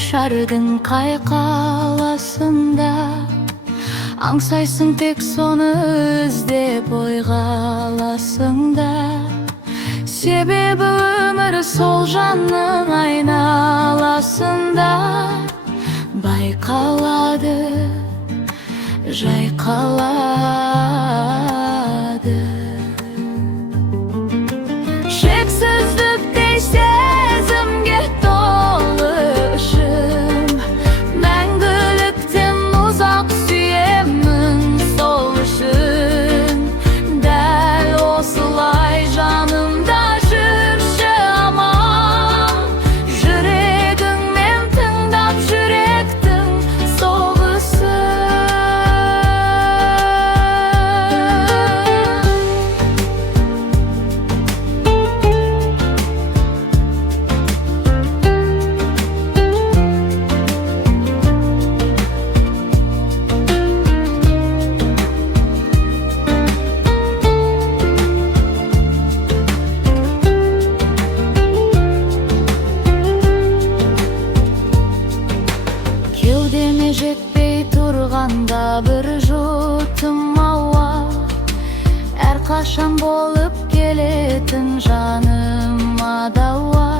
Şardın kaykalasında аңсайсың тек соны іздеп ойға аласың да. Себебі өмір сол жанның айналасында байқалады, жайқалады. Шексіздіктей сезімге толы ішім, мәңгіліктен ұзақ сүйемін сол үшін. Дәл осылай жанымда жүрші аман, жүрегіңмен тыңдап жүректің соғысын. Кеудеме жетпей тұрғанда бір жұтым ауа, әрқашан болып келетін жаныма дауа.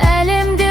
Әлемде